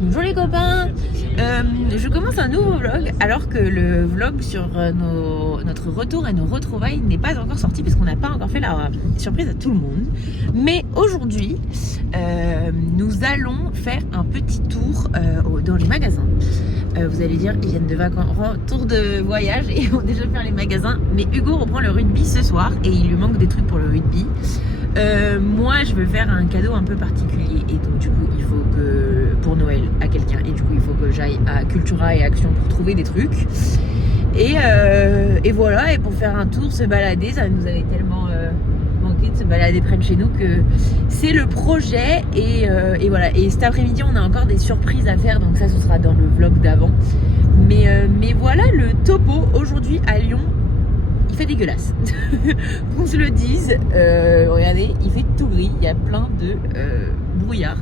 Bonjour les copains, je commence un nouveau vlog alors que le vlog sur notre retour et nos retrouvailles n'est pas encore sorti puisqu'on n'a pas encore fait la surprise à tout le monde. Mais aujourd'hui, nous allons faire un petit tour dans les magasins. Vous allez dire qu'ils viennent de vacances, retour de voyage et vont déjà faire les magasins. Mais Hugo reprend le rugby ce soir et il lui manque des trucs pour le rugby. Moi je veux faire un cadeau un peu particulier et donc du coup il faut que pour Noël à quelqu'un et du coup il faut que j'aille à Cultura et Action pour trouver des trucs et voilà, et pour faire un tour, se balader, ça nous avait tellement manqué de se balader près de chez nous que c'est le projet et voilà. Et cet après-midi on a encore des surprises à faire, donc ça ce sera dans le vlog d'avant, mais voilà le topo aujourd'hui à Lyon. Il fait dégueulasse, qu'on se le dise. Regardez, il fait tout gris, il y a plein de brouillard.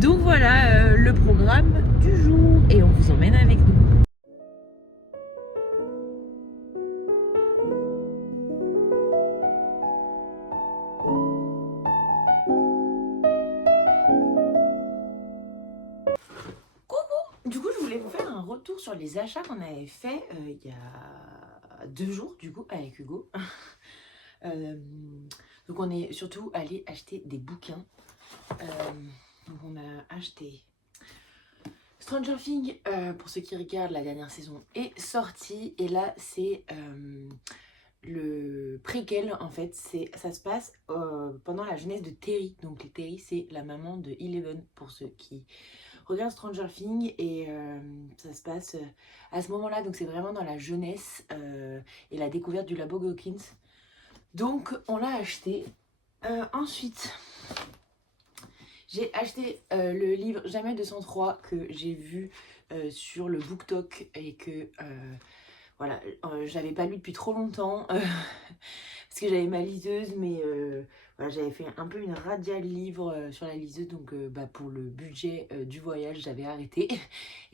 Donc voilà le programme du jour et on vous emmène avec nous. Coucou. Du coup, je voulais vous faire un retour sur les achats qu'on avait fait il y a 2 jours, du coup, avec Hugo. Donc on est surtout allé acheter des bouquins. Donc on a acheté Stranger Things, pour ceux qui regardent, la dernière saison est sortie. Et là c'est le préquel en fait. Ça se passe pendant la jeunesse de Terry. Donc Terry c'est la maman de Eleven pour ceux qui regardent Stranger Things. Et ça se passe à ce moment là. Donc c'est vraiment dans la jeunesse et la découverte du labo Gawkins. Donc on l'a acheté. Ensuite j'ai acheté le livre Jamais 203 que j'ai vu sur le BookTok et que voilà, j'avais pas lu depuis trop longtemps parce que j'avais ma liseuse, mais voilà, j'avais fait un peu une radiale livre sur la liseuse, donc pour le budget du voyage j'avais arrêté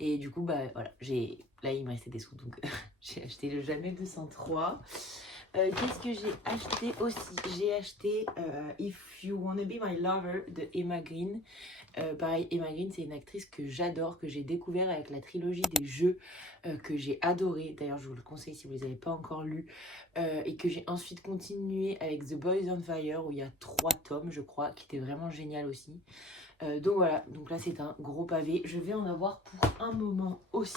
et du coup voilà, là il me restait des sous, donc j'ai acheté le Jamais 203. Qu'est-ce que j'ai acheté aussi? J'ai acheté If You Wanna Be My Lover de Emma Green. Pareil, Emma Green, c'est une actrice que j'adore, que j'ai découvert avec la trilogie des jeux, que j'ai adoré. D'ailleurs, je vous le conseille si vous ne les avez pas encore lus. Et que j'ai ensuite continué avec The Boys on Fire, où il y a 3 tomes, je crois, qui était vraiment génial aussi. Donc voilà, donc là c'est un gros pavé. Je vais en avoir pour un moment aussi.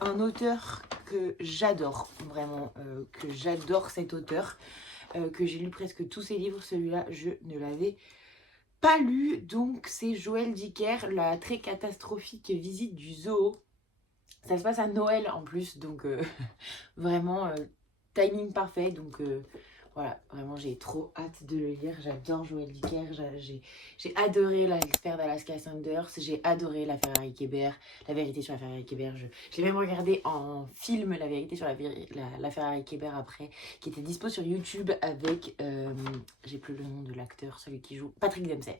Un auteur que j'adore, vraiment, que j'adore cet auteur, que j'ai lu presque tous ses livres. Celui-là, je ne l'avais pas lu. Donc c'est Joël Dicker, La très catastrophique visite du zoo. Ça se passe à Noël en plus, donc vraiment timing parfait. Donc voilà, vraiment j'ai trop hâte de le lire. J'adore Joël Dicker, j'ai adoré l'expert d'Alaska Sanders, j'ai adoré la Ferrari Kéber, la vérité sur la Ferrari Kéber. Je l'ai même regardé en film, la vérité sur la Ferrari Kéber après, qui était dispo sur YouTube avec, j'ai plus le nom de l'acteur, celui qui joue, Patrick Dempsey.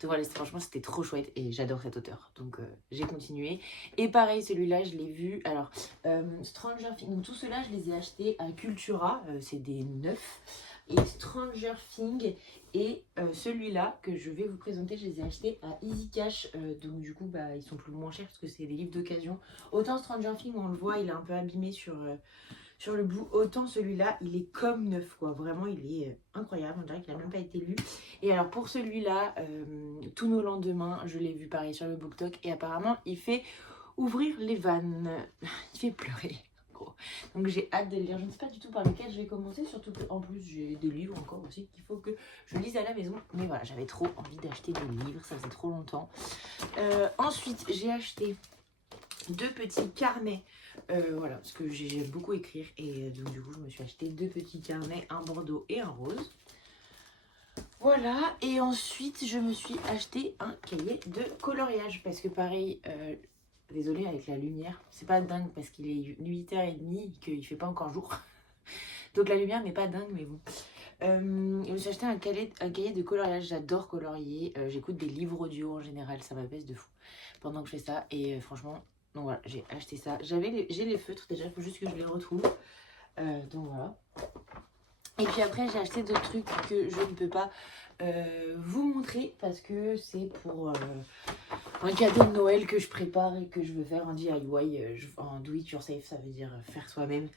Donc voilà, franchement c'était trop chouette et j'adore cet auteur. Donc j'ai continué. Et pareil, celui-là je l'ai vu, alors Stranger Things, donc tout cela je les ai achetés à Cultura, c'est des neufs. Et Stranger Things et celui-là que je vais vous présenter, je les ai achetés à Easy Cash, donc du coup ils sont plus moins chers parce que c'est des livres d'occasion. Autant Stranger Things, on le voit, il est un peu abîmé sur le bout, autant celui-là il est comme neuf quoi, vraiment il est incroyable, on dirait qu'il n'a même pas été lu. Et alors pour celui-là, Tous nos lendemains, je l'ai vu pareil sur le BookTok et apparemment il fait ouvrir les vannes, il fait pleurer. Donc j'ai hâte de le lire. Je ne sais pas du tout par lequel je vais commencer, surtout qu'en plus j'ai des livres encore aussi qu'il faut que je lise à la maison. Mais voilà, j'avais trop envie d'acheter des livres, ça faisait trop longtemps. Ensuite j'ai acheté 2 petits carnets, voilà, parce que j'aime beaucoup écrire. Et donc du coup je me suis acheté 2 petits carnets, un bordeaux et un rose. Voilà, et ensuite je me suis acheté un cahier de coloriage parce que pareil, désolée avec la lumière, c'est pas dingue parce qu'il est 8h30 et qu'il fait pas encore jour. Donc la lumière n'est pas dingue, mais bon. Je me suis acheté un cahier de coloriage, j'adore colorier. J'écoute des livres audio en général, ça m'apaise de fou pendant que je fais ça. Et franchement, donc voilà, j'ai acheté ça. J'ai les feutres déjà, il faut juste que je les retrouve. Donc voilà. Et puis après j'ai acheté d'autres trucs que je ne peux pas vous montrer parce que c'est pour un cadeau de Noël que je prépare et que je veux faire en DIY, en do it yourself, ça veut dire faire soi-même,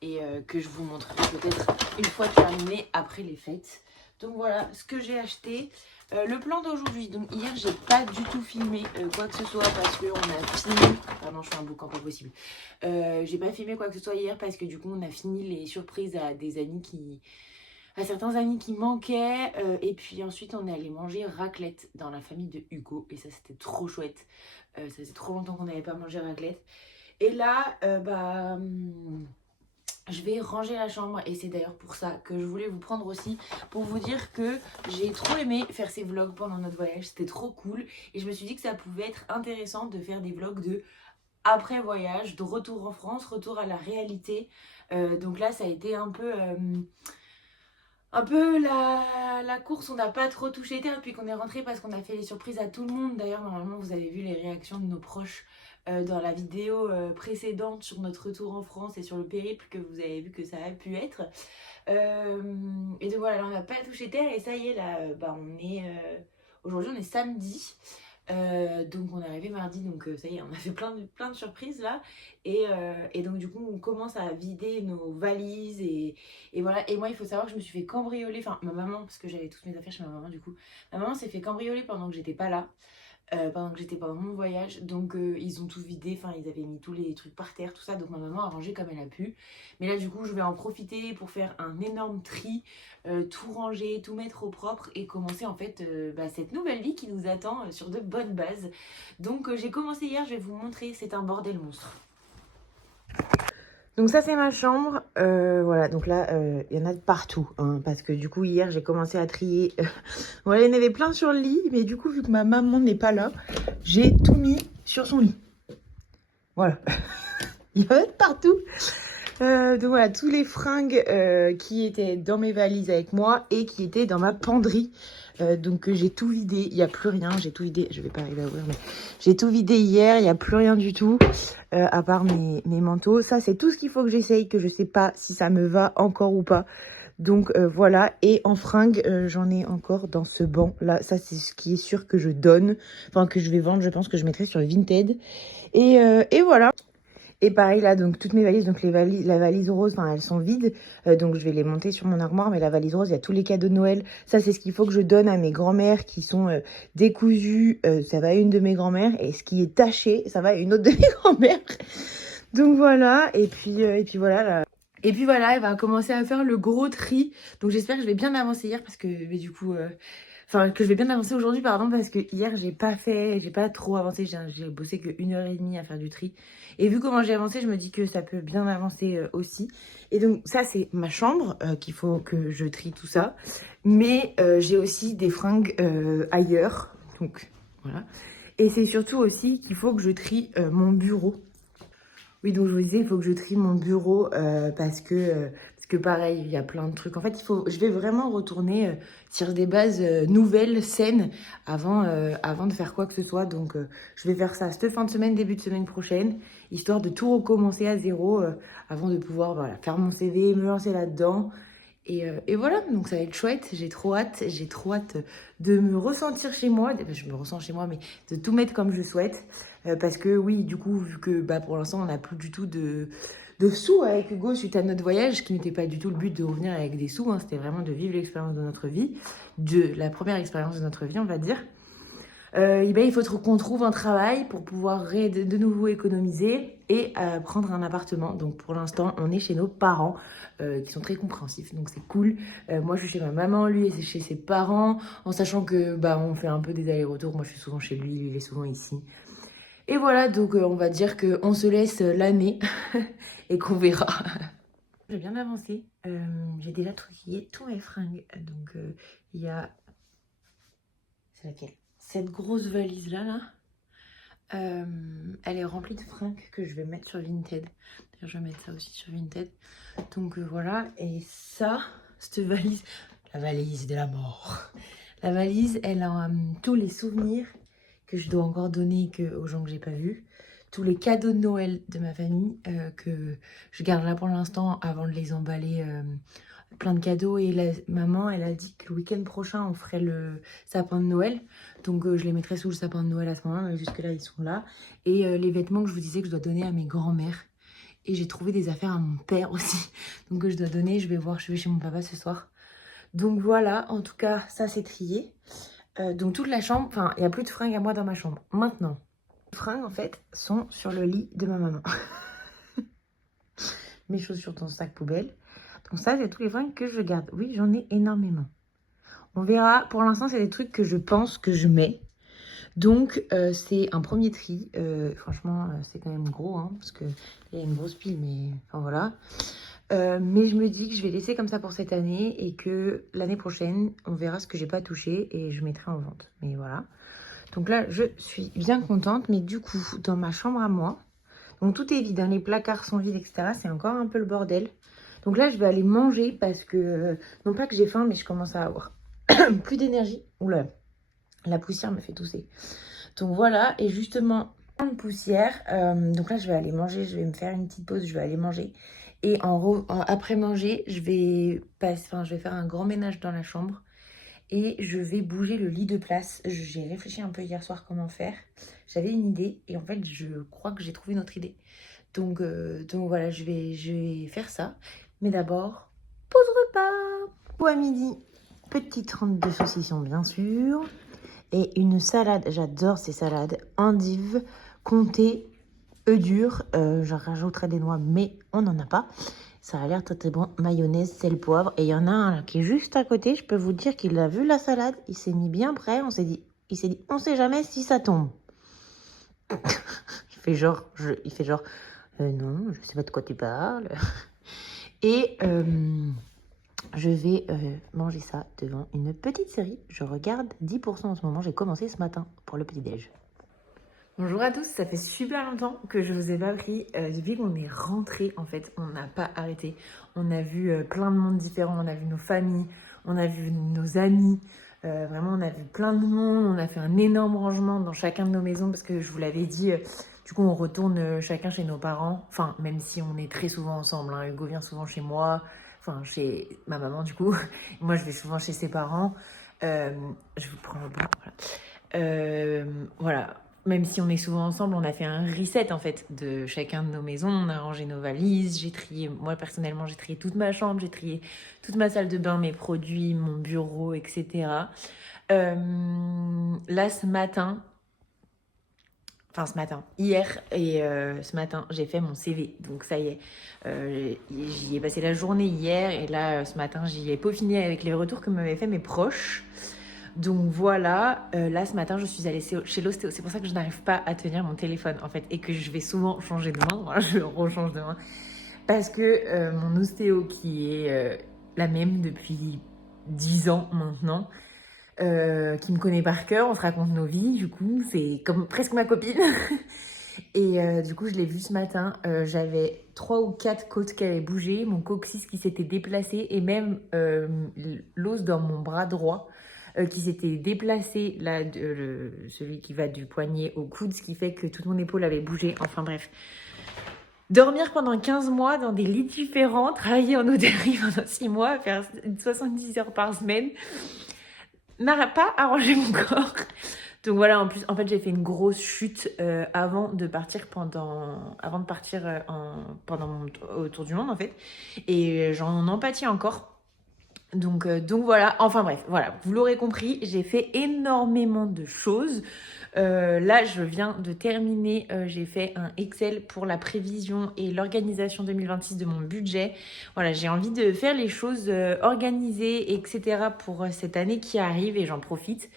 et que je vous montrerai peut-être une fois terminé après les fêtes. Donc voilà ce que j'ai acheté. Le plan d'aujourd'hui, donc hier j'ai pas du tout filmé quoi que ce soit parce qu'on a fini, pardon je fais un boucan pas possible, j'ai pas filmé quoi que ce soit hier parce que du coup on a fini les surprises à certains amis qui manquaient, et puis ensuite on est allé manger raclette dans la famille de Hugo et ça c'était trop chouette. Ça faisait trop longtemps qu'on n'avait pas mangé raclette et là je vais ranger la chambre et c'est d'ailleurs pour ça que je voulais vous prendre aussi pour vous dire que j'ai trop aimé faire ces vlogs pendant notre voyage, c'était trop cool et je me suis dit que ça pouvait être intéressant de faire des vlogs de après voyage, de retour en France, retour à la réalité. Donc là ça a été un peu la course, on n'a pas trop touché terre depuis qu'on est rentré parce qu'on a fait les surprises à tout le monde. D'ailleurs, normalement, vous avez vu les réactions de nos proches dans la vidéo précédente sur notre retour en France et sur le périple que vous avez vu que ça a pu être. Et donc voilà, là, on n'a pas touché terre et ça y est, là, aujourd'hui, on est samedi. Donc on est arrivé mardi, donc ça y est, on a fait plein de surprises là et donc du coup on commence à vider nos valises et voilà. Et moi il faut savoir que je me suis fait cambrioler, enfin ma maman, parce que j'avais toutes mes affaires chez ma maman, du coup ma maman s'est fait cambrioler pendant que j'étais pas là, pendant que j'étais pendant mon voyage, donc ils ont tout vidé, enfin ils avaient mis tous les trucs par terre, tout ça, donc ma maman a rangé comme elle a pu. Mais là du coup je vais en profiter pour faire un énorme tri, tout ranger, tout mettre au propre et commencer en fait cette nouvelle vie qui nous attend sur de bonnes bases. Donc j'ai commencé hier, je vais vous montrer, c'est un bordel monstre. Donc ça c'est ma chambre, voilà, donc là il y en a de partout, hein, parce que du coup hier j'ai commencé à trier, voilà, il y en avait plein sur le lit, mais du coup vu que ma maman n'est pas là, j'ai tout mis sur son lit, voilà, il y en a de partout. Donc voilà, tous les fringues qui étaient dans mes valises avec moi et qui étaient dans ma penderie. Donc j'ai tout vidé, il n'y a plus rien, j'ai tout vidé, je vais pas arriver à ouvrir, mais j'ai tout vidé hier, il n'y a plus rien du tout, à part mes manteaux. Ça c'est tout ce qu'il faut que j'essaye, que je sais pas si ça me va encore ou pas. Donc voilà, et en fringues, j'en ai encore dans ce banc là, ça c'est ce qui est sûr que je donne, enfin que je vais vendre, je pense que je mettrai sur Vinted. Et voilà. Et pareil là, donc toutes mes valises, donc la valise rose, enfin elles sont vides, donc je vais les monter sur mon armoire, mais la valise rose, il y a tous les cadeaux de Noël. Ça c'est ce qu'il faut que je donne à mes grands-mères qui sont décousues, ça va à une de mes grands-mères, et ce qui est taché, ça va à une autre de mes grands-mères. Donc voilà, et puis voilà là. Et puis voilà, elle va commencer à faire le gros tri. Donc j'espère que je vais bien avancer hier parce que mais du coup enfin que je vais bien avancer aujourd'hui pardon, parce que hier j'ai pas trop avancé, j'ai bossé que 1h30 à faire du tri. Et vu comment j'ai avancé, je me dis que ça peut bien avancer aussi. Et donc ça c'est ma chambre qu'il faut que je trie tout ça. Mais j'ai aussi des fringues ailleurs. Donc voilà. Et c'est surtout aussi qu'il faut que je trie mon bureau. Oui, donc je vous disais, il faut que je trie mon bureau parce que pareil, il y a plein de trucs. En fait, je vais vraiment retourner sur des bases nouvelles, saines, avant de faire quoi que ce soit. Donc, je vais faire ça cette fin de semaine, début de semaine prochaine, histoire de tout recommencer à zéro avant de pouvoir voilà, faire mon CV, me lancer là-dedans. Et voilà, donc ça va être chouette, j'ai trop hâte de me ressentir chez moi, je me ressens chez moi, mais de tout mettre comme je souhaite, parce que oui, du coup, vu que pour l'instant on n'a plus du tout de sous avec Hugo suite à notre voyage, qui n'était pas du tout le but de revenir avec des sous, hein, c'était vraiment de vivre l'expérience de notre vie, de la première expérience de notre vie on va dire. Il faut qu'on trouve un travail pour pouvoir de nouveau économiser et prendre un appartement. Donc pour l'instant, on est chez nos parents qui sont très compréhensifs, donc c'est cool. Moi, je suis chez ma maman, lui est chez ses parents, en sachant que on fait un peu des allers-retours. Moi, je suis souvent chez lui, lui il est souvent ici. Et voilà, donc on va dire qu'on se laisse l'année et qu'on verra. J'ai bien avancé. J'ai déjà trié tous mes fringues. Donc il y a... C'est laquelle? Cette grosse valise là, elle est remplie de fringues que je vais mettre sur Vinted. D'ailleurs, je vais mettre ça aussi sur Vinted. Donc voilà, et ça, cette valise, la valise de la mort. La valise, elle a tous les souvenirs que je dois encore donner aux gens que j'ai pas vus. Tous les cadeaux de Noël de ma famille que je garde là pour l'instant avant de les emballer plein de cadeaux et maman, elle a dit que le week-end prochain, on ferait le sapin de Noël. Donc je les mettrai sous le sapin de Noël à ce moment-là, mais jusque-là, ils sont là. Et les vêtements que je vous disais que je dois donner à mes grands-mères. Et j'ai trouvé des affaires à mon père aussi. Donc je dois donner, je vais chez mon papa ce soir. Donc voilà, en tout cas, ça c'est trié. Donc toute la chambre, enfin, il n'y a plus de fringues à moi dans ma chambre. Maintenant, les fringues en fait sont sur le lit de ma maman. Mes chaussures dans le sac poubelle. Donc ça, j'ai tous les fringues que je garde. Oui, j'en ai énormément. On verra. Pour l'instant, c'est des trucs que je pense que je mets. Donc, c'est un premier tri. Franchement, c'est quand même gros, hein, parce qu'il y a une grosse pile, mais enfin voilà. Mais je me dis que je vais laisser comme ça pour cette année et que l'année prochaine, on verra ce que j'ai pas touché et je mettrai en vente. Mais voilà. Donc là, je suis bien contente. Mais du coup, dans ma chambre à moi, donc tout est vide, hein, les placards sont vides, etc. C'est encore un peu le bordel. Donc là, je vais aller manger parce que, non pas que j'ai faim, mais je commence à avoir plus d'énergie. Oula, la poussière me fait tousser. Donc voilà, et justement, plein de poussière. Donc là, je vais aller manger, je vais me faire une petite pause, je vais aller manger. Et après manger, je vais faire un grand ménage dans la chambre. Et je vais bouger le lit de place. J'ai réfléchi un peu hier soir comment faire. J'avais une idée et en fait, je crois que j'ai trouvé une autre idée. Donc voilà, je vais faire ça. Mais d'abord, pause repas. Ou à midi, petite trempe de saucisson bien sûr. Et une salade, j'adore ces salades. Endive, comté, œufs durs. J'en rajouterai des noix, mais on n'en a pas. Ça a l'air très très bon. Mayonnaise, sel, poivre. Et il y en a un là, qui est juste à côté. Je peux vous dire qu'il a vu la salade. Il s'est mis bien prêt. Il s'est dit, on sait jamais si ça tombe. Il fait genre, non, je sais pas de quoi tu parles. Et je vais manger ça devant une petite série. Je regarde 10% en ce moment. J'ai commencé ce matin pour le petit-déj. Bonjour à tous, ça fait super longtemps que je vous ai pas pris. Depuis qu'on est rentré, en fait, on n'a pas arrêté. On a vu plein de monde différents, on a vu nos familles, on a vu nos amis. Vraiment, on a vu plein de monde. On a fait un énorme rangement dans chacun de nos maisons parce que je vous l'avais dit, du coup, on retourne chacun chez nos parents. Enfin, même si on est très souvent ensemble. Hein. Hugo vient souvent chez moi, enfin, chez ma maman, du coup. Moi, je vais souvent chez ses parents. Je vous prends le bas, voilà. Voilà. Même si on est souvent ensemble, on a fait un reset en fait de chacun de nos maisons. On a rangé nos valises. J'ai trié, moi personnellement, j'ai trié toute ma chambre, j'ai trié toute ma salle de bain, mes produits, mon bureau, etc. Là, hier et ce matin, j'ai fait mon CV. Donc ça y est, j'y ai passé la journée hier et là, ce matin, j'y ai peaufiné avec les retours que m'avaient fait mes proches. Donc voilà, là ce matin je suis allée chez l'ostéo. C'est pour ça que je n'arrive pas à tenir mon téléphone en fait et que je vais souvent changer de main. Voilà, je rechange de main. Parce que mon ostéo qui est la même depuis 10 ans maintenant, qui me connaît par cœur, on se raconte nos vies, du coup c'est comme presque ma copine. Et du coup je l'ai vu ce matin, j'avais 3 ou 4 côtes qui avaient bougé, mon coccyx qui s'était déplacé et même l'os dans mon bras droit qui s'était déplacé, là, celui qui va du poignet au coude, ce qui fait que toute mon épaule avait bougé. Enfin bref. Dormir pendant 15 mois dans des lits différents, travailler en hôtellerie pendant 6 mois, faire 70 heures par semaine, n'a pas arrangé mon corps. Donc voilà, en plus, en fait, j'ai fait une grosse chute avant de partir pendant mon autour du monde, en fait. Et j'en empathie encore. Donc voilà, enfin bref, voilà, vous l'aurez compris, j'ai fait énormément de choses. Là, je viens de terminer, j'ai fait un Excel pour la prévision et l'organisation 2026 de mon budget. Voilà, j'ai envie de faire les choses organisées, etc. pour cette année qui arrive et j'en profite.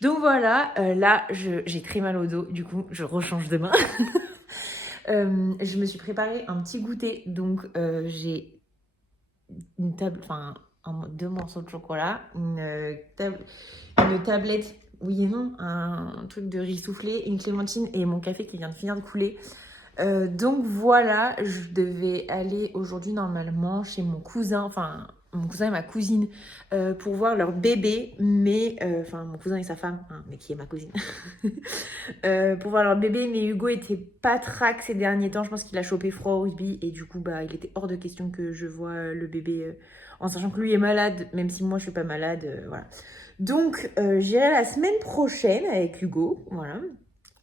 Donc voilà, là, j'ai très mal au dos, du coup, je rechange de main. Je me suis préparé un petit goûter, donc j'ai une table, enfin... 2 morceaux de chocolat, une tablette, oui et non, un truc de riz soufflé, une clémentine et mon café qui vient de finir de couler. Donc voilà, je devais aller aujourd'hui normalement chez mon cousin, enfin mon cousin et ma cousine pour voir leur bébé, mais enfin mon cousin et sa femme, hein, mais qui est ma cousine, pour voir leur bébé, mais Hugo était pas trac ces derniers temps. Je pense qu'il a chopé froid au rugby et du coup bah il était hors de question que je vois le bébé en sachant que lui est malade, même si moi je suis pas malade, voilà. Donc j'irai la semaine prochaine avec Hugo, voilà.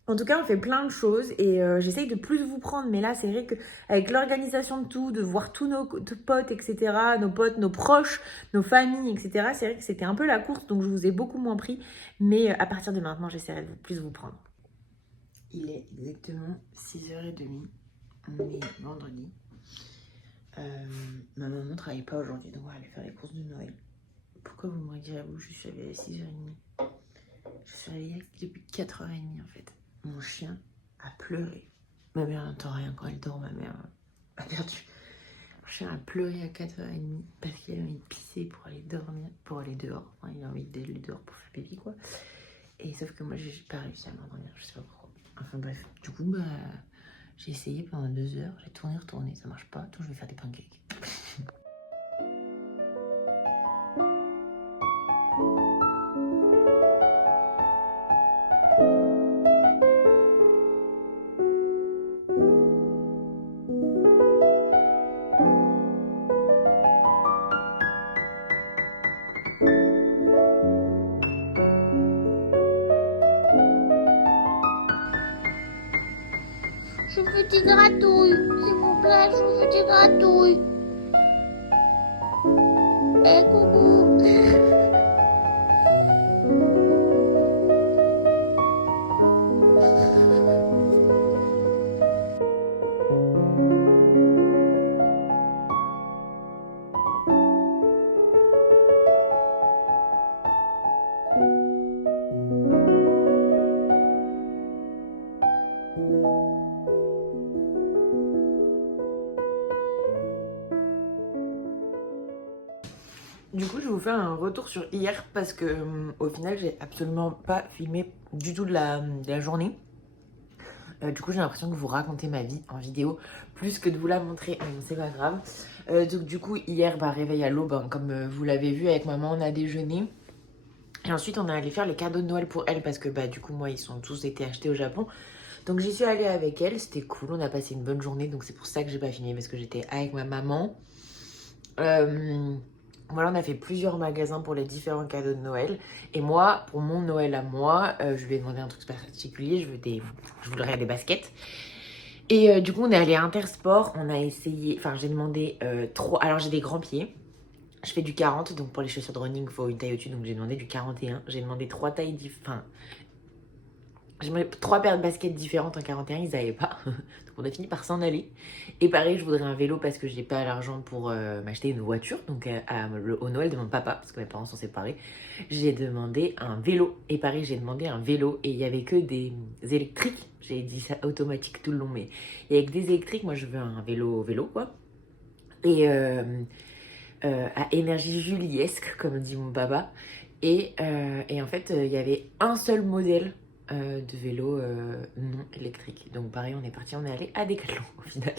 En tout cas, on fait plein de choses et j'essaye de plus vous prendre. Mais là, c'est vrai qu'avec l'organisation de tout, de voir tous nos potes, etc., nos potes, nos proches, nos familles, etc., c'est vrai que c'était un peu la course. Donc, je vous ai beaucoup moins pris. Mais à partir de maintenant, j'essaierai de plus vous prendre. Il est exactement 6h30. On est vendredi. Ma maman ne travaille pas aujourd'hui, donc on va aller faire les courses de Noël. Pourquoi vous me direz-vous, je suis réveillée à 6h30. Je suis réveillée depuis 4h30 en fait. Mon chien a pleuré. Ma mère n'entend rien quand elle dort, ma mère a perdu. Mon chien a pleuré à 4h30 parce qu'il a envie de pisser pour aller dormir, pour aller dehors. Enfin, il a envie d'aller dehors pour faire pipi quoi. Et sauf que moi j'ai pas réussi à m'endormir, je sais pas pourquoi. Enfin bref, du coup bah j'ai essayé pendant 2 heures, j'ai tourné, retourné, ça marche pas, donc je vais faire des pancakes. Je veux des gratouilles, s'il vous plaît, je veux des gratouilles. Eh, coucou. Du coup, je vais vous faire un retour sur hier parce que au final, j'ai absolument pas filmé du tout de la journée. Du coup, j'ai l'impression que vous racontez ma vie en vidéo plus que de vous la montrer, mais bon, c'est pas grave. Donc, du coup, hier, bah, réveil à l'aube, hein, comme vous l'avez vu, avec maman, on a déjeuné. Et ensuite, on est allé faire les cadeaux de Noël pour elle parce que, bah, du coup, moi, ils sont tous été achetés au Japon. Donc, j'y suis allée avec elle, c'était cool, on a passé une bonne journée. Donc, c'est pour ça que j'ai pas filmé parce que j'étais avec ma maman. Voilà, on a fait plusieurs magasins pour les différents cadeaux de Noël. Et moi, pour mon Noël à moi, je lui ai demandé un truc particulier. Je voudrais des baskets. Et du coup, on est allé à Intersport. On a essayé... Enfin, j'ai demandé 3... Alors, j'ai des grands pieds. Je fais du 40. Donc, pour les chaussures de running, il faut une taille au-dessus. Donc, j'ai demandé du 41. J'ai demandé 3 tailles différentes. J'ai demandé 3 paires de baskets différentes en 41, ils n'avaient pas. Donc on a fini par s'en aller. Et pareil, je voudrais un vélo parce que j'ai pas l'argent pour m'acheter une voiture. Donc au Noël de mon papa, parce que mes parents sont séparés, j'ai demandé un vélo. Et pareil, j'ai demandé un vélo et il y avait que des électriques. J'ai dit ça automatique tout le long, mais il y avait que des électriques. Moi, je veux un vélo quoi. Et à énergie juliesque, comme dit mon papa. Et en fait, il y avait un seul modèle de vélo non électrique. Donc pareil, on est parti, on est allé à Decathlon au final.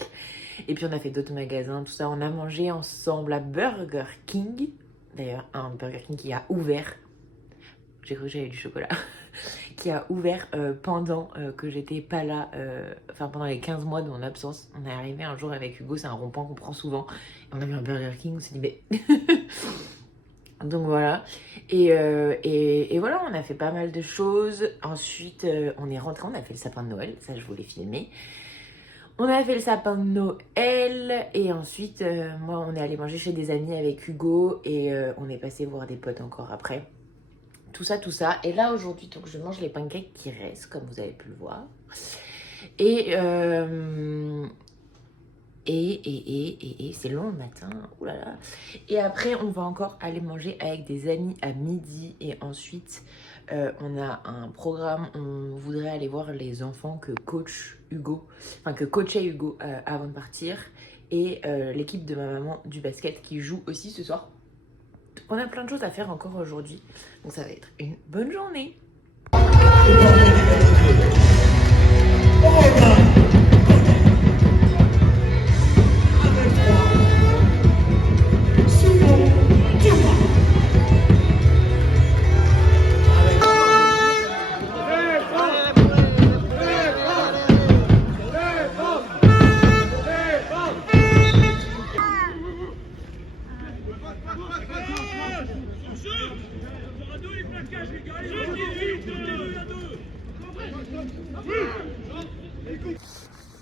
Et puis on a fait d'autres magasins, tout ça. On a mangé ensemble à Burger King. D'ailleurs, un Burger King qui a ouvert. J'ai cru que j'avais du chocolat. Qui a ouvert pendant que j'étais pas là. Enfin, pendant les 15 mois de mon absence. On est arrivé un jour avec Hugo, c'est un rond-point qu'on prend souvent. Et on a vu un Burger King, on s'est dit, mais... Donc voilà, et voilà, on a fait pas mal de choses. Ensuite, on est rentré, on a fait le sapin de Noël, ça je voulais filmer. On a fait le sapin de Noël, et ensuite, moi, on est allé manger chez des amis avec Hugo, et on est passé voir des potes encore après. Tout ça, et là aujourd'hui, donc je mange les pancakes qui restent, comme vous avez pu le voir. Et c'est long le matin, oulala. Et après, on va encore aller manger avec des amis à midi. Et ensuite, on a un programme, on voudrait aller voir les enfants que coachait Hugo avant de partir. Et l'équipe de ma maman du basket qui joue aussi ce soir. Donc, on a plein de choses à faire encore aujourd'hui. Donc ça va être une bonne journée.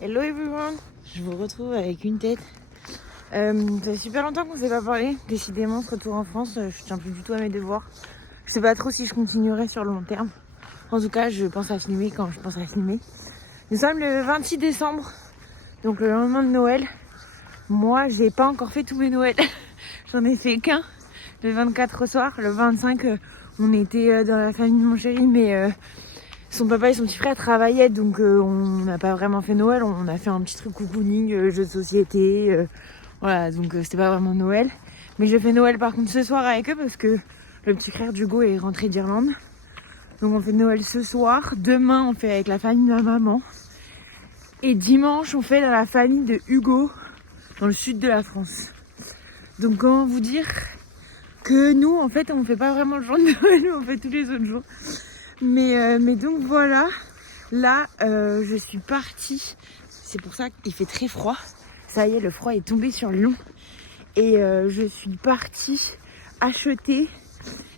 Hello everyone. Je vous retrouve avec une tête. Ça fait super longtemps qu'on ne s'est pas parlé. Décidément, ce retour en France, je tiens plus du tout à mes devoirs. Je sais pas trop si je continuerai sur le long terme. En tout cas, je pense à filmer quand je pense à filmer. Nous sommes le 26 décembre, donc le lendemain de Noël. Moi, j'ai pas encore fait tous mes Noëls. J'en ai fait qu'un. Le 24 au soir. Le 25, on était dans la famille de mon chéri, mais son papa et son petit frère travaillaient, donc on n'a pas vraiment fait Noël. On a fait un petit truc cocooning, jeu de société. Voilà, donc c'était pas vraiment Noël. Mais je fais Noël par contre ce soir avec eux parce que le petit frère d'Hugo est rentré d'Irlande. Donc on fait Noël ce soir. Demain, on fait avec la famille de ma maman. Et dimanche, on fait dans la famille de Hugo, dans le sud de la France. Donc comment vous dire que nous, en fait, on fait pas vraiment le jour de Noël, on fait tous les autres jours. Mais donc voilà, là, je suis partie. C'est pour ça qu'il fait très froid. Ça y est, le froid est tombé sur Lyon. Et je suis partie acheter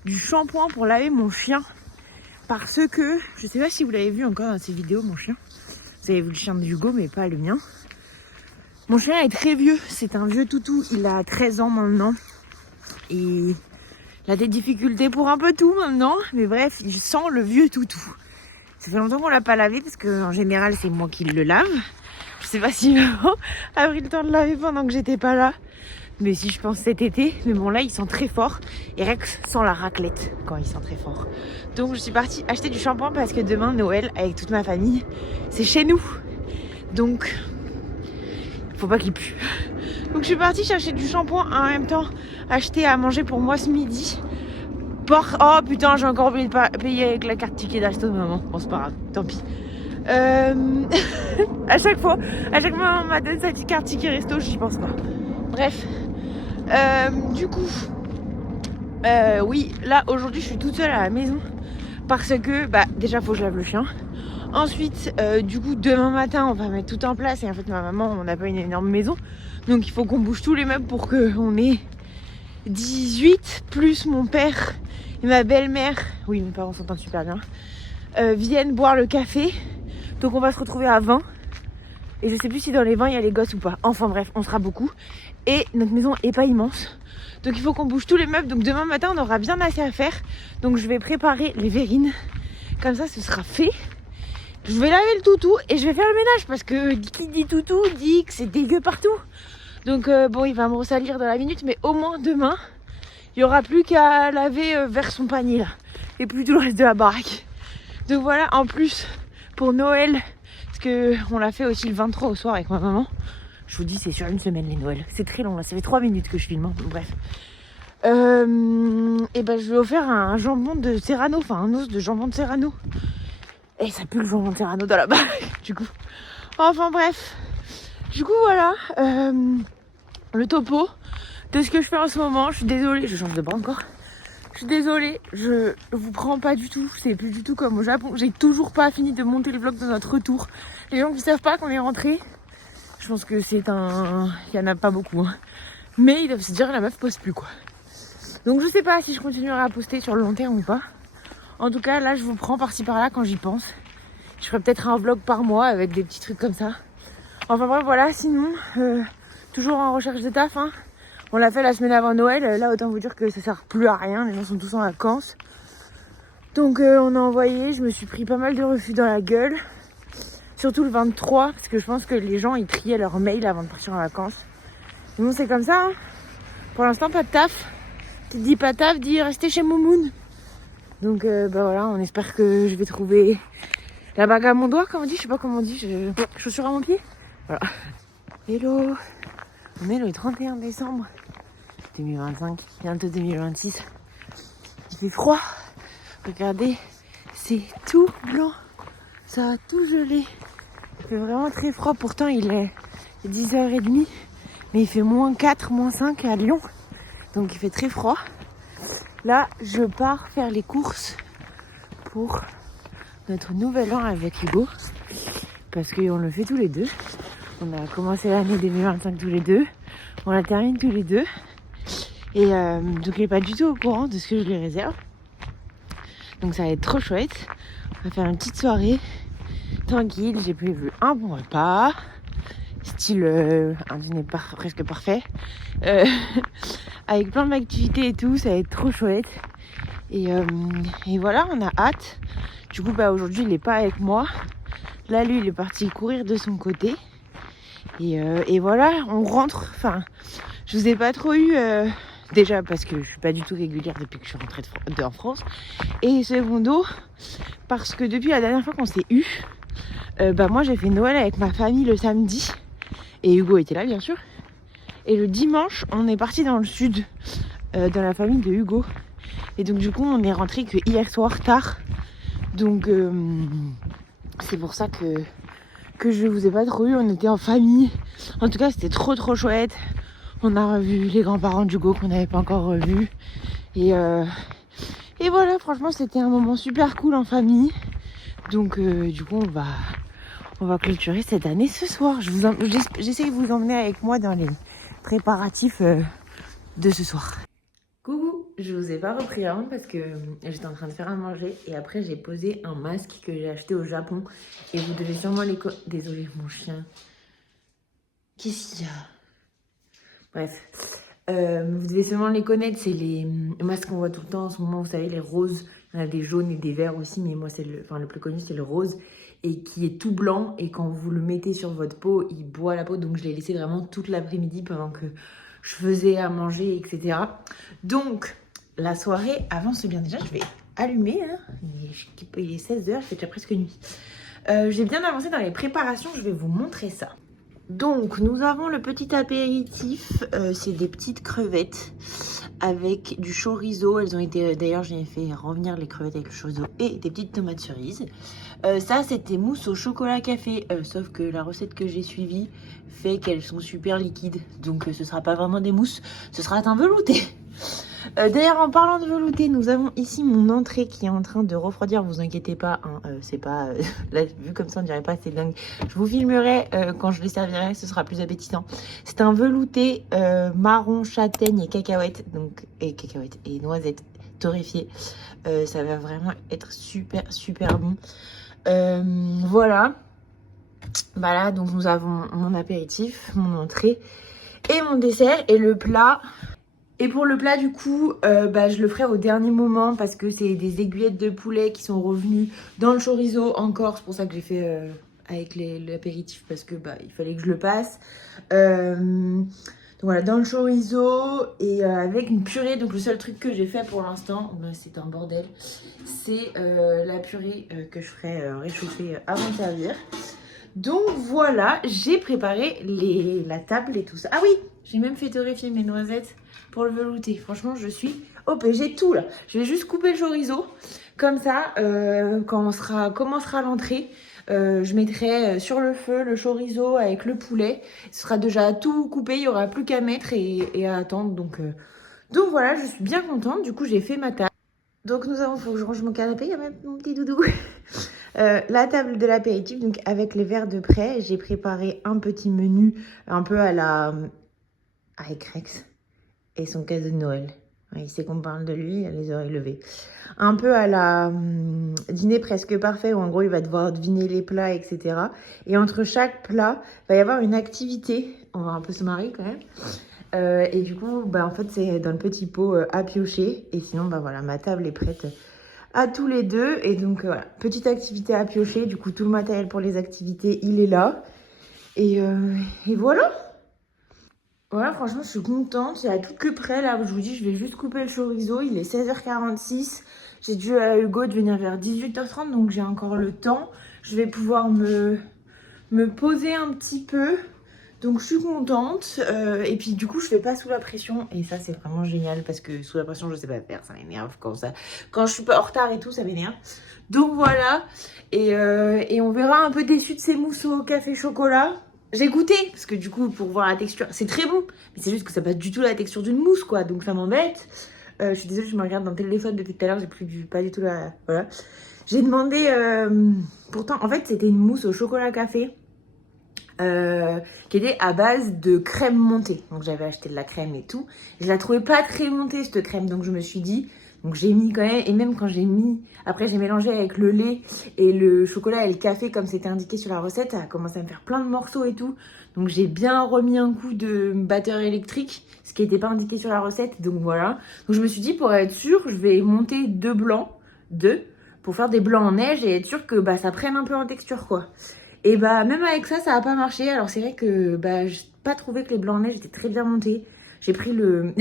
du shampoing pour laver mon chien. Parce que, je sais pas si vous l'avez vu encore dans ces vidéos, mon chien. Vous avez vu le chien de Hugo, mais pas le mien. Mon chien est très vieux, c'est un vieux toutou. Il a 13 ans maintenant. Et il a des difficultés pour un peu tout maintenant. Mais bref, il sent le vieux toutou. Ça fait longtemps qu'on l'a pas lavé parce que en général, c'est moi qui le lave. Je sais pas si maman a pris le temps de laver pendant que j'étais pas là. Mais si, je pense cet été. Mais bon, là, il sent très fort. Et Rex sent la raclette quand il sent très fort. Donc, je suis partie acheter du shampoing parce que demain, Noël, avec toute ma famille, c'est chez nous. Donc, faut pas qu'il pue. Donc, je suis partie chercher du shampoing en même temps acheter à manger pour moi ce midi. Oh putain, j'ai encore oublié de payer avec la carte ticket d'Asto de maman. Bon, c'est pas grave, tant pis. À chaque fois, maman m'a donné sa petite carte ticket resto, j'y pense pas. Bref. Du coup, oui, là aujourd'hui je suis toute seule à la maison parce que déjà faut que je lave le chien. Ensuite, du coup demain matin on va mettre tout en place et en fait ma maman, on n'a pas une énorme maison, donc il faut qu'on bouge tous les meubles pour qu'on ait 18 plus mon père et ma belle-mère. Oui, mes parents s'entendent super bien. Viennent boire le café, donc on va se retrouver à 20. Et je sais plus si dans les 20 il y a les gosses ou pas. Enfin bref, on sera beaucoup. Et notre maison est pas immense. Donc il faut qu'on bouge tous les meubles. Donc demain matin on aura bien assez à faire. Donc je vais préparer les verrines. Comme ça ce sera fait. Je vais laver le toutou et je vais faire le ménage. Parce que qui dit toutou dit que c'est dégueu partout. Donc bon, il va me ressalir dans la minute. Mais au moins demain, il n'y aura plus qu'à laver vers son panier là. Et plus tout le reste de la baraque. Donc voilà, en plus pour Noël, parce qu'on l'a fait aussi le 23 au soir avec ma maman. Je vous dis, c'est sur une semaine les Noëls. C'est très long là, ça fait 3 minutes que je filme. Hein. Bref. Et je lui ai offert un jambon de Serrano, enfin un os de jambon de Serrano. Et ça pue le jambon de Serrano dans la baraque, du coup. Enfin bref. Du coup voilà. Le topo de ce que je fais en ce moment. Je suis désolée, je change de bras encore. Je suis désolée, je vous prends pas du tout. C'est plus du tout comme au Japon. J'ai toujours pas fini de monter le vlog de notre retour. Les gens qui savent pas qu'on est rentré, je pense que il y en a pas beaucoup. Hein. Mais ils doivent se dire la meuf poste plus quoi. Donc je sais pas si je continuerai à poster sur le long terme ou pas. En tout cas là je vous prends par-ci par-là quand j'y pense. Je ferai peut-être un vlog par mois avec des petits trucs comme ça. Enfin bref voilà, sinon toujours en recherche de taf. Hein. On l'a fait la semaine avant Noël. Là autant vous dire que ça sert plus à rien. Les gens sont tous en vacances. Donc on a envoyé. Je me suis pris pas mal de refus dans la gueule. Surtout le 23, parce que je pense que les gens ils triaient leurs mails avant de partir en vacances. Et bon, c'est comme ça. Hein. Pour l'instant, pas de taf. Tu dis pas de taf, dis rester chez Momoun. Donc voilà, on espère que je vais trouver la bague à mon doigt, comme on dit. Je sais pas comment on dit. Chaussure à mon pied. Voilà. Hello. On est le 31 décembre 2025, bientôt 2026. Il fait froid. Regardez, c'est tout blanc. Ça a tout gelé. Il fait vraiment très froid. Pourtant, il est 10h30. Mais il fait -4, -5 à Lyon. Donc, il fait très froid. Là, je pars faire les courses pour notre nouvel an avec Hugo. Parce qu'on le fait tous les deux. On a commencé l'année 2025 tous les deux. On la termine tous les deux. Et donc, il n'est pas du tout au courant de ce que je lui réserve. Donc, ça va être trop chouette. On va faire une petite soirée. tranquille, j'ai prévu un bon repas, style un dîner presque parfait, avec plein d'activités et tout, ça va être trop chouette. Et voilà, on a hâte. Du coup, aujourd'hui, il n'est pas avec moi. Là, lui, il est parti courir de son côté. Et voilà, on rentre. Enfin, je vous ai pas trop eu... déjà parce que je suis pas du tout régulière depuis que je suis rentrée en France. Et secondo, parce que depuis la dernière fois qu'on s'est eu, moi j'ai fait Noël avec ma famille le samedi. Et Hugo était là, bien sûr. Et le dimanche, on est parti dans le sud, dans la famille de Hugo. Et donc du coup, on est rentré que hier soir tard. Donc c'est pour ça que je vous ai pas trop eu. On était en famille. En tout cas, c'était trop chouette. On a revu les grands-parents d'Hugo qu'on n'avait pas encore revus. Et voilà, franchement, c'était un moment super cool en famille. Donc du coup, on va clôturer cette année ce soir. J'essaie de vous emmener avec moi dans les préparatifs de ce soir. Coucou, je vous ai pas repris avant parce que j'étais en train de faire à manger et après j'ai posé un masque que j'ai acheté au Japon et vous devez sûrement Désolée, mon chien. Qu'est-ce qu'il y a? Bref, vous devez sûrement les connaître, c'est les masques qu'on voit tout le temps en ce moment, vous savez, les roses. Il y en a des jaunes et des verts aussi, mais moi le plus connu c'est le rose et qui est tout blanc et quand vous le mettez sur votre peau, il boit la peau. Donc je l'ai laissé vraiment toute l'après-midi pendant que je faisais à manger, etc. Donc la soirée avance bien. Déjà, je vais allumer, hein. Il est 16h, il fait déjà presque nuit. J'ai bien avancé dans les préparations, je vais vous montrer ça. Donc, nous avons le petit apéritif, c'est des petites crevettes avec du chorizo. Elles ont été, d'ailleurs, j'ai fait revenir les crevettes avec le chorizo et des petites tomates cerises. Ça, c'était mousse au chocolat café, sauf que la recette que j'ai suivie fait qu'elles sont super liquides. Donc, ce sera pas vraiment des mousses, ce sera un velouté. D'ailleurs, en parlant de velouté, nous avons ici mon entrée qui est en train de refroidir. Vous inquiétez pas, hein, c'est pas... là, vu comme ça, on dirait pas c'est dingue. Je vous filmerai quand je les servirai, ce sera plus appétissant. C'est un velouté marron, châtaigne et cacahuètes. Donc, et noisettes torréfiées. Ça va vraiment être super bon. Voilà. Là, donc nous avons mon apéritif, mon entrée et mon dessert et le plat. Et pour le plat, du coup, je le ferai au dernier moment parce que c'est des aiguillettes de poulet qui sont revenues dans le chorizo encore. C'est pour ça que j'ai fait avec l'apéritif parce que il fallait que je le passe. Donc voilà, dans le chorizo et avec une purée. Donc le seul truc que j'ai fait pour l'instant, c'est un bordel, c'est la purée que je ferai réchauffer avant de servir. Donc voilà, j'ai préparé la table et tout ça. Ah oui, j'ai même fait torréfier mes noisettes pour le velouté. Franchement, je suis OP, j'ai tout là. Je vais juste couper le chorizo. Comme ça, quand commencera l'entrée, je mettrai sur le feu le chorizo avec le poulet. Ce sera déjà tout coupé, il n'y aura plus qu'à mettre et à attendre. Donc voilà, je suis bien contente. Du coup, j'ai fait ma table. Donc faut que je range mon canapé, il y a même mon petit doudou. La table de l'apéritif, donc avec les verres de près, j'ai préparé un petit menu un peu à la... avec Rex et son cadeau de Noël. Ouais, il sait qu'on parle de lui, il a les oreilles levées. Un peu à la dîner presque parfait, où en gros il va devoir deviner les plats, etc. Et entre chaque plat, il va y avoir une activité. On va un peu se marrer quand même. Et du coup, en fait, c'est dans le petit pot à piocher. Et sinon, voilà, ma table est prête à tous les deux. Et donc, voilà, petite activité à piocher. Du coup, tout le matériel pour les activités, il est là. Et voilà. Voilà, franchement, je suis contente. Il y a tout que prêt, là. Je vous dis, je vais juste couper le chorizo. Il est 16h46. J'ai dit à Hugo de venir vers 18h30, donc j'ai encore le temps. Je vais pouvoir me poser un petit peu. Donc, je suis contente. Et puis, du coup, je fais pas sous la pression. Et ça, c'est vraiment génial parce que sous la pression, je sais pas faire. Ça m'énerve quand je suis pas en retard et tout, ça m'énerve. Donc, voilà. Et on verra un peu déçu de ces mousses au café chocolat. J'ai goûté, parce que du coup, pour voir la texture, c'est très bon. Mais c'est juste que ça passe du tout la texture d'une mousse, quoi. Donc, ça m'embête. Je suis désolée, je me regarde dans le téléphone depuis tout à l'heure. J'ai pas du tout la... Voilà. J'ai demandé... pourtant, en fait, c'était une mousse au chocolat café. Qui était à base de crème montée. Donc, j'avais acheté de la crème et tout. Je la trouvais pas très montée, cette crème. Donc, je me suis dit, Donc j'ai mis quand même, et même quand j'ai mis, après j'ai mélangé avec le lait et le chocolat et le café comme c'était indiqué sur la recette, ça a commencé à me faire plein de morceaux et tout. Donc j'ai bien remis un coup de batteur électrique, ce qui n'était pas indiqué sur la recette, donc voilà. Donc je me suis dit pour être sûre, je vais monter 2 blancs, 2, pour faire des blancs en neige et être sûre que bah, ça prenne un peu en texture quoi. Et bah même avec ça, ça n'a pas marché. Alors c'est vrai que bah, j'ai pas trouvé que les blancs en neige étaient très bien montés. J'ai pris le...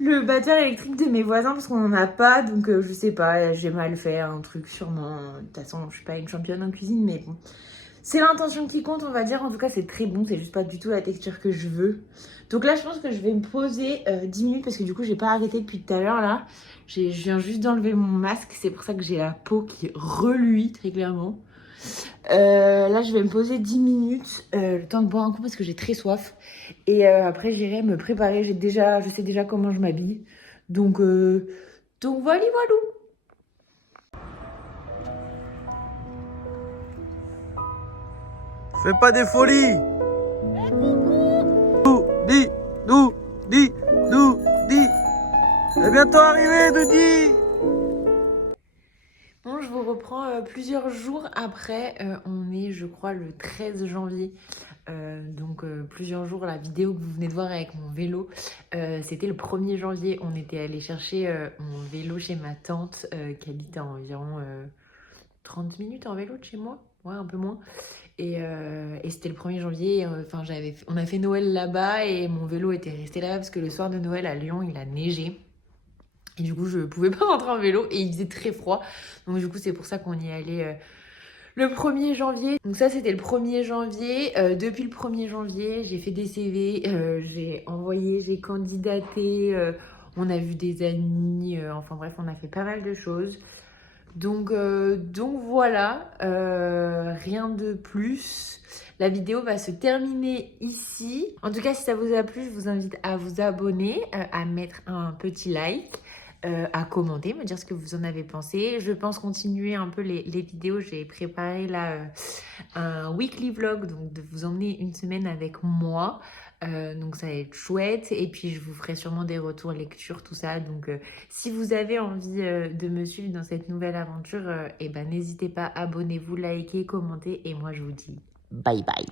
le batteur électrique de mes voisins parce qu'on n'en a pas, donc je sais pas, j'ai mal fait un truc sûrement. De toute façon, je suis pas une championne en cuisine, mais bon. C'est l'intention qui compte, on va dire. En tout cas, c'est très bon, c'est juste pas du tout la texture que je veux. Donc là, je pense que je vais me poser 10 minutes parce que du coup, j'ai pas arrêté depuis tout à l'heure là. Je viens juste d'enlever mon masque, c'est pour ça que j'ai la peau qui reluit très clairement. Là, je vais me poser 10 minutes, le temps de boire un coup parce que j'ai très soif. Et après, j'irai me préparer. Je sais déjà comment je m'habille. Donc voilà, voilà. Fais pas des folies. Doudi, Doudi, Doudi. C'est bientôt arrivé, Doudi. Bon, je vous reprends plusieurs jours après. On est, je crois, le 13 janvier. Donc plusieurs jours, la vidéo que vous venez de voir avec mon vélo, c'était le 1er janvier. On était allé chercher mon vélo chez ma tante qui habite à environ 30 minutes en vélo de chez moi. Ouais, un peu moins. Et c'était le 1er janvier. Enfin, on a fait Noël là-bas et mon vélo était resté là parce que le soir de Noël à Lyon, il a neigé. Et du coup, je pouvais pas rentrer en vélo et il faisait très froid. Donc du coup, c'est pour ça qu'on y est allé le 1er janvier. Donc ça, c'était le 1er janvier. Depuis le 1er janvier, j'ai fait des CV, j'ai envoyé, j'ai candidaté, on a vu des amis, enfin bref, on a fait pas mal de choses. Donc voilà, rien de plus. La vidéo va se terminer ici. En tout cas, si ça vous a plu, je vous invite à vous abonner, à mettre un petit like, à commenter, me dire ce que vous en avez pensé. Je pense continuer un peu les vidéos. J'ai préparé là un weekly vlog, donc de vous emmener une semaine avec moi. Donc ça va être chouette et puis je vous ferai sûrement des retours lecture, tout ça. Donc si vous avez envie de me suivre dans cette nouvelle aventure, eh ben, n'hésitez pas, abonnez-vous, likez, commentez et moi je vous dis bye bye.